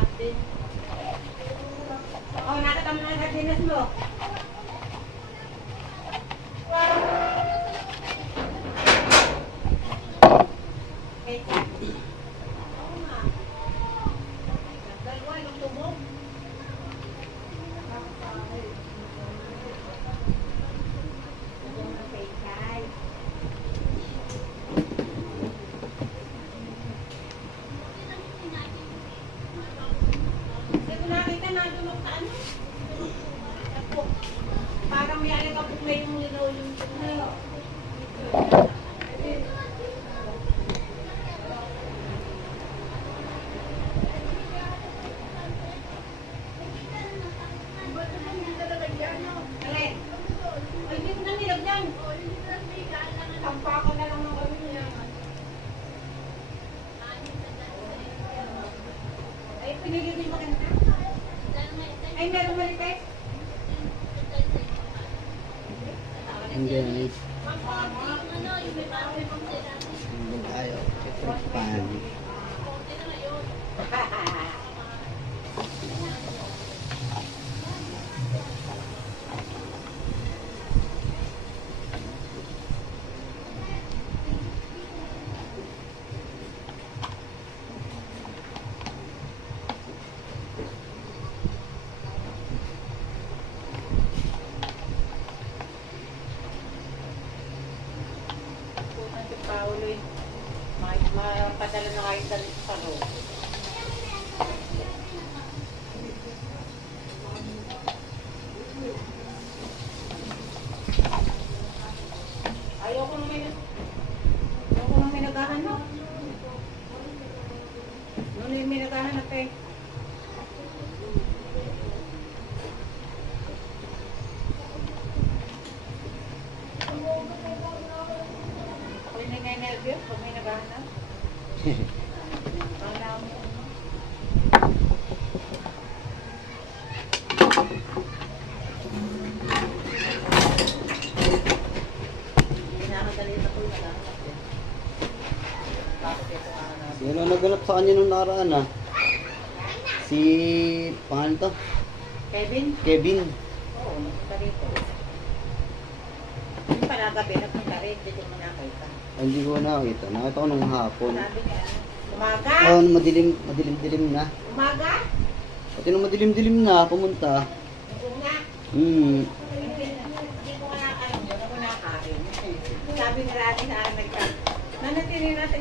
Black din. Oh, nakatama na sa dinas mo. Parang may alam ka po may yung yung pinili din maganda. Ay, meron mo request? Guys. Hanggang tayo. Check pan. Paulo, mapadala na kayo sa loob. Ayoko nang may naghahanap. Noon yung may naghahanap eh. Ako'y nanay-nervous pag may naghahanap. Sino naganap sa kanya nung nakaraan ah? Si... pangalan to? Kevin? Kevin. Oo, nagpunta rito. Yung pala gabi, nagpunta rin. Dito mo nakita. Ay, hindi ko nakita. Nakita ko nung hapon. Sabi niya, umaga? Oo, madilim-dilim na. Umaga? Pati nung madilim-dilim na, pumunta. Una? Hmm. Hindi ko nga alam yun. Ako nakain. Sabi ni Rati na nagkakaroon. Nanatili natin